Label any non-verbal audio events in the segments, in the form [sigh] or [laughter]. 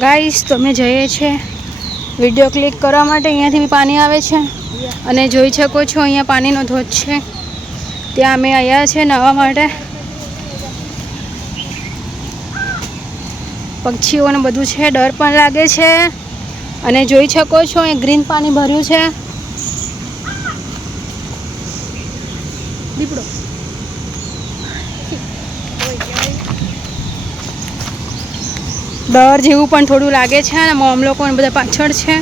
Guys, તમે જઈએ છીએ વીડિયો ક્લિક કરવા માટે અહીંયાથી બી પાણી આવે છે. અને જોઈ શકો છો, અહીંયા પાણીનો ધોધ છે. ત્યાં અમે આવ્યા છે નાહવા માટે. પક્ષીઓને બધું છે, ડર પણ લાગે છે. અને જોઈ શકો છો અહીં ગ્રીન પાણી ભર્યું છે. દીપડો. ડર જેવું પણ થોડું લાગે છે અને મોમ લોકો બધા પાછળ છે.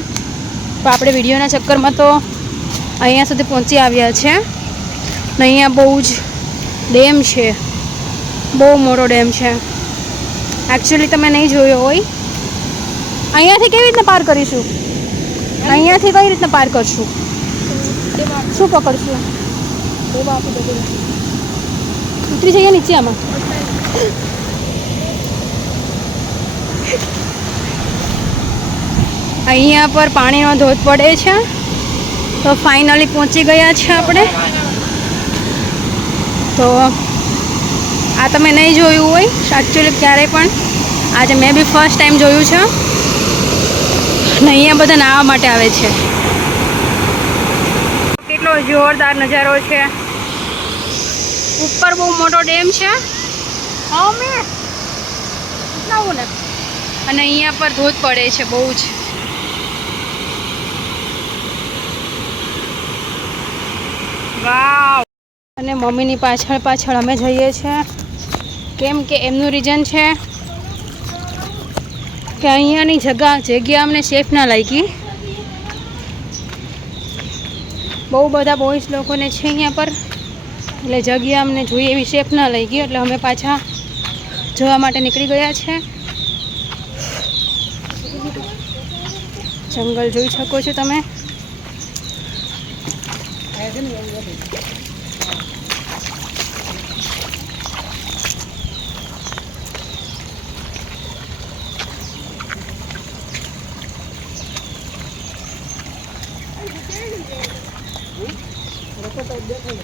તો આપણે વિડીયોના ચક્કરમાં તો અહીંયા સુધી પહોંચી આવ્યા છે. ને અહીંયા બહુ જ ડેમ છે. બહુ મોટો ડેમ છે. એકચ્યુઅલી તમે નહીં જોયો હોય. અહીંયાથી કેવી રીતના પાર કરીશું? અહીંયાથી કઈ રીતના પાર કરશું? શું પકડશું? ઉતરી જઈએ નીચે આમાં. અહીંયા પર પાણીનો ધોધ પડે છે. તો ફાઇનલી પહોંચી ગયા છે આપણે. તો આ તમે નહીં જોયું હોય એકચ્યુઅલી ક્યારેય પણ. આજે મેં બી ફર્સ્ટ ટાઈમ જોયું છે. ને અહીંયા બધા નાહવા માટે આવે છે. કેટલો જોરદાર નજારો છે. ઉપર બહુ મોટો ડેમ છે. અને અહીંયા પર ધોધ પડે છે બહુ જ. અને મમ્મીની પાછળ પાછળ અમે જઈએ છીએ કેમ કે એમનું રીઝન છે કે અહીંયાની જગા જગ્યા અમને સેફ ના લાગી. બહુ બધા બોய்સ લોકોને છે અહીંયા પર. એટલે જગ્યા અમને જોઈએ એવી સેફ ના લાગી. એટલે અમે પાછા જોવા માટે નીકળી ગયા છે. જંગલ જોઈ શકો છો તમે.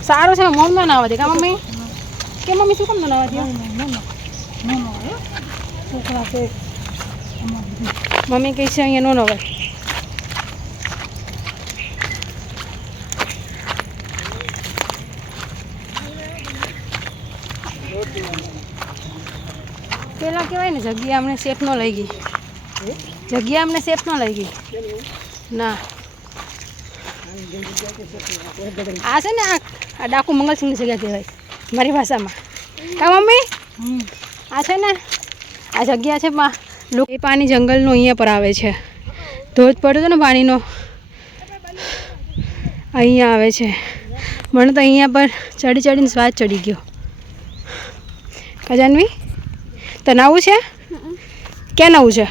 સારું છે મમ્મી ના નાવા દે. કા મમ્મી? કે મમ્મી શું કામ ના નાવા દે? મમ્મી કહે છે અહીંયા નો નવાય. પેલા કહેવાય ને, જગ્યા અમને સેફ ન લઈ ગઈ. જગ્યા અમને સેફ ન લઈ ગઈ. ના. આ છે ને આ ડાકુ મંગલસિંહની જગ્યા કહેવાય, મારી ભાષામાં. કા મમ્મી? આ છે ને, આ જગ્યા છે એ પાણી જંગલનું અહીંયા પર આવે છે. ધોધ પડ્યો હતો ને પાણીનો, અહીંયા આવે છે. મને તો અહીંયા પર ચડી ચડીને સ્વાદ ચડી ગયો. કજાનવી તો આવું છે? ક્યાં નવું છે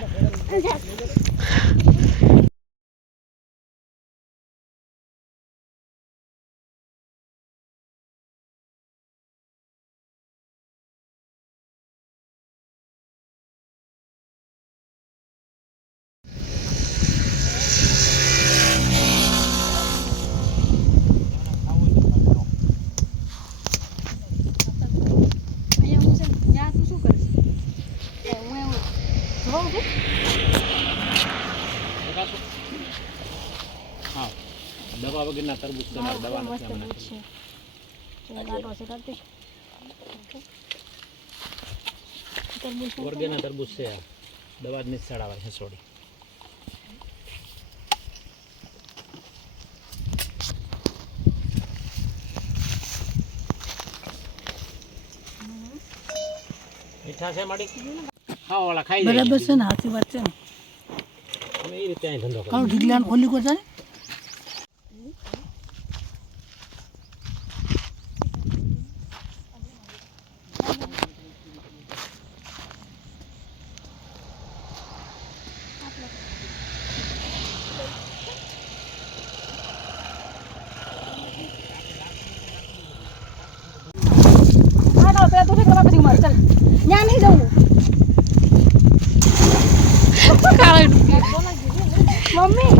અહીંયા હું છે ને ત્યાં તું શું કરીશ હું એવું જોઉં છું હા. દવા વગરના તરબૂચ તમારે દવા નથી કાઢતી તરબૂચ છે. દવા જ નથી ચડાવે છે સોડી મીઠા છે માડી? ઓલા ખાઈ જાય. બરાબર છે ને સાચી વાત છે ને. અમે એ રીતે અહીં ધંધો કાળું ઢીકલાને ખોલી કો છે mummy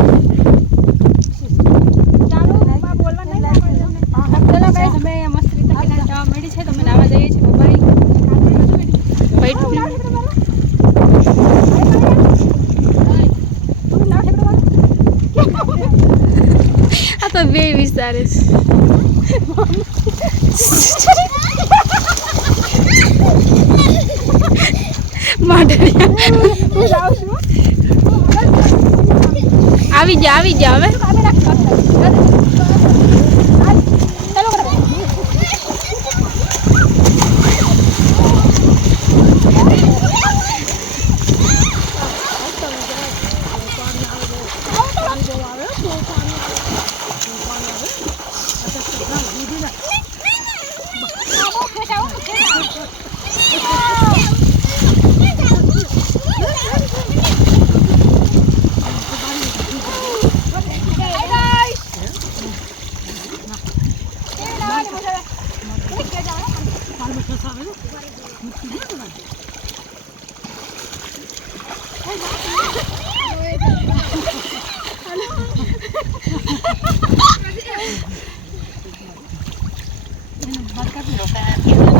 Apa babies that is. Mom. Mom. આવી જા આવી જા હવે. Halo. Ano, magkabiro ka?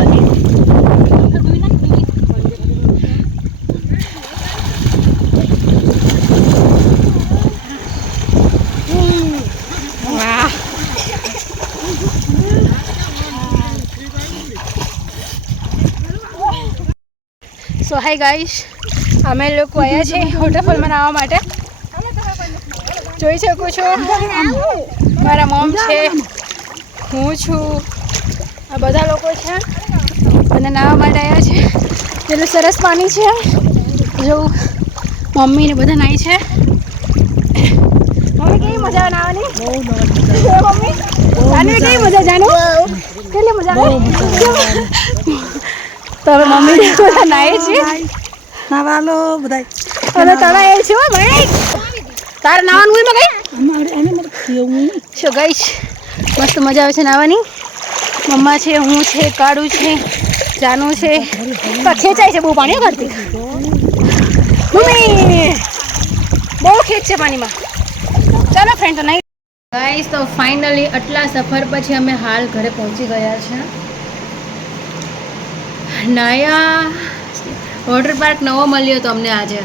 હાય ગાઈશ અમે લોકો આવ્યા છે વોટરફોલમાં નાહવા માટે. જોઈ શકો છો. મારા મોમ છે. હું છું. આ બધા લોકો છે. અને નાહવા માટે આવ્યા છે. એટલું સરસ પાણી છે. જો મમ્મી ને બધા નાય છે. મમ્મી કેવી મજા નાવાની? [laughs] મમ્મી કેવી મજા જાનુ? કેટલી મજા આવે. તો હવે મમ્મી બધા નાહે છે? નાવાલો બધાય. અને તણા એ છે ભાઈ તારે નાવાનું હોય મગઈ અમારે એને મને કેવું છો. ગઈશ મસ્ત મજા આવે છે નાવાની. મમ્મા છે હું છે કાળું છે જાનું છે. પણ ખેંચાય છે બહુ પાણી હો કરતી મમ્મી બહુ ખેંચ છે પાણીમાં. ચાલો ફ્રેન્ડ તો નહીં ગાઈસ તો ફાઇનલી આટલા સફર પછી અમે હાલ ઘરે પહોંચી ગયા છે. નયા વોટર પાર્ક નવો મળ્યો હતો અમને આજે.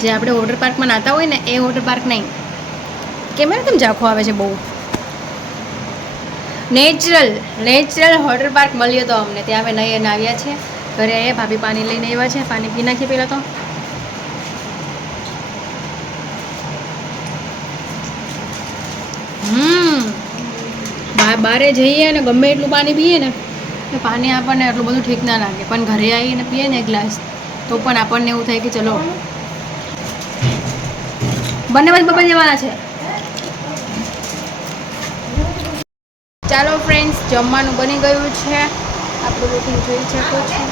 જે આપણે વોટર પાર્કમાં નાતા હોય ને, એ વોટર પાર્ક નહીં. કેમેરા કેમ ઝાંખો આવે છે બહુ? નેચરલ નેચરલ વોટર પાર્ક મળ્યો હતો અમને. ત્યાં અમે નહીં આવ્યા છે ઘરે એ ભાભી પાણી લઈને આવ્યા છે. પાણી પી નાખીએ પહેલાં તો. હમ બારે જઈએ ને, ગમે એટલું પાણી પીએ ને તો પાણી આપણને એટલું બધું ઠીક ના લાગે. પણ ઘરે આવીને પીએ ને ગ્લાસ, તો પણ આપણને એવું થાય કે ચલો. બંને બાજુ પપ્પા જવાના છે. ચાલો ફ્રેન્ડ્સ જમવાનું બની ગયું છે. આપણે રૂટીન જોઈ શકો છો.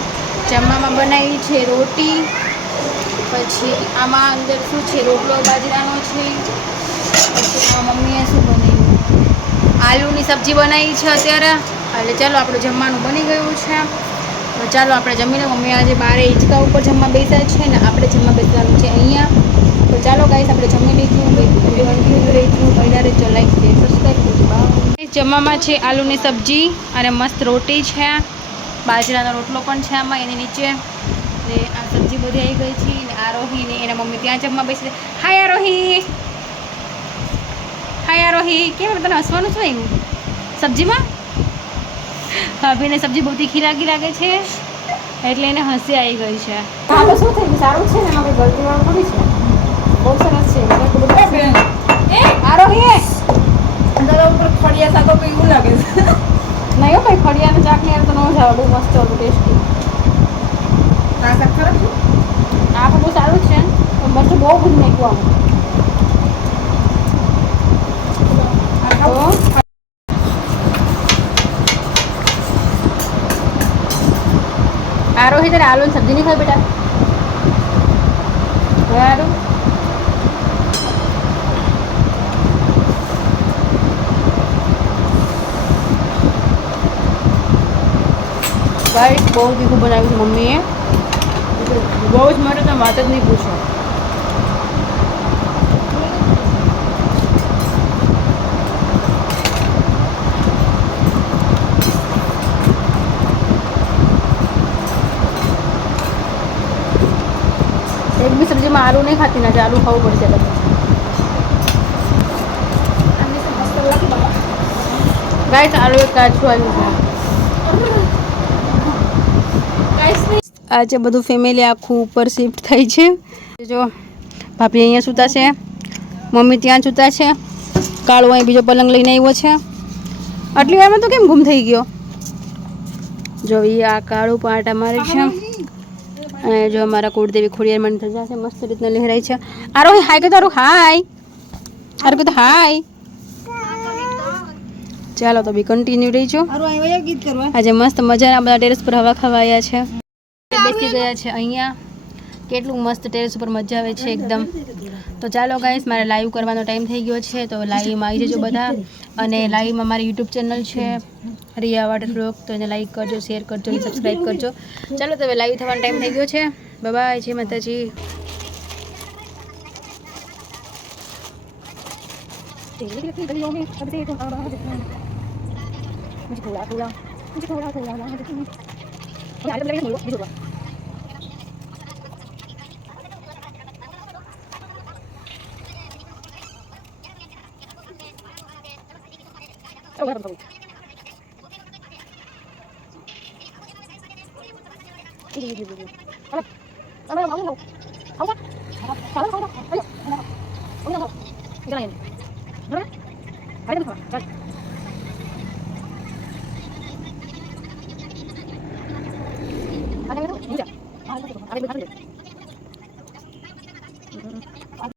જમવામાં બનાવી છે રોટી, પછી આમાં અંદર શું છે? રોટલો, બાજરાનો છે. પછી મમ્મીએ શું બનાવ્યું? આલુની સબ્જી બનાવી છે અત્યારે. એટલે ચાલો આપણું જમવાનું બની ગયું છે. તો ચાલો આપણે જમીને મમ્મી આજે બારે હિંચકા ઉપર જમવા બેસ્યા છે ને આપણે જમવા બેસવાનું છે અહીંયા. તો ચાલો ગાઈસ આપણે જમી લીધું રહીશું પહેલાં રહેજો લાઈક શેર સબસ્ક્રાઈબ જમવામાં છે આલુની સબ્જી અને મસ્ત રોટી છે. બાજરાનો રોટલો પણ છે આમાં, એની નીચે. ને આ સબ્જી બધી આવી ગઈ છે ને આરોહી ને એના મમ્મી ત્યાં જમવા બેસી છે. હાય આરોહી હાય આરોહી કેમ તને હસવાનું શું આવ્યું સબ્જીમાં? ભાભીને સબ્જી બહુ તીખી લાગી લાગે છે એટલે એને હસી આવી ગઈ છે. હા તો શું થઈ ગયું? સારું છે ને? એમાં ગલતી વાળું કરી છે? બહુ સરસ છે. એ આરોહી અંદર ઉપર ફળિયા સાકો એવું લાગે છે. નહીં હો ભાઈ ફળિયાને ચાક ને તો ન જ આવે બહુ મસ્ત હતું ટેસ્ટી. આ સાક ખરાબ છે? આ પણ બહુ સારું જ છે. પણ મસ્ત બહુ બધું નાખ્યું આ આમ ખાવ તો આરોહી તારે આલુની સબ્જી નહીં ખાય બેટા હવે આરો ગાઈસ બહુ તીખું બનાવ્યું છે મમ્મીએ બહુ જ મારે તો વાત જ નહીં પૂછો એક બી સબ્જીમાં આલુ નહીં ખાતી, ના આલુ ખાવું પડશે પછી આને તો. મસ્ત લાગે બાબા ગાઈસ આલુ એક કાચું આવ્યું છે. આજે બધું ફેમિલી આખું ઉપર શિફ્ટ થઈ છે. જો, ભાભી અહીંયા સૂતા છે, મમ્મી ત્યાં સૂતા છે, કાળો અહીં બીજો પલંગ લઈને આવ્યો છે. આટલી વારમાં તો કેમ ગુમ થઈ ગયો? જો એ આ કાળું પાટ મારે છે. અને જો અમારા કુળદેવી ખોડિયાર મને ધજા છે મસ્ત રીતના લહેરાય છે. આરો હાય કે તારું હાય. આરો કે તો હાય. ચાલો તો બી કન્ટિન્યુ રહીજો આજે મસ્ત મજાના બધા ટેરેસ પર હવા ખવાયા છે. બેસી ગયા છે અહીંયા. કેટલું મસ્ત ટેરેસ ઉપર મજા આવે છે એકદમ. તો ચાલો ગાઈસ મારે લાઈવ કરવાનો ટાઈમ થઈ ગયો છે તો લાઈવમાં આવી જજો બધા. અને લાઈવમાં મારી યુટ્યુબ ચેનલ છે રિયા વાટર બ્લોગ તો એને લાઈક કરજો શેર કરજો અને સબસ્ક્રાઈબ કરજો. ચાલો તો હવે લાઈવ થવાનો ટાઈમ થઈ ગયો છે. બાય જય માતાજી. 走什么走。对对对对对，好了，咱们要往里走，好吧，好吧，好了，哎呦，我们走，我，你再来一，来，还在那跑，加。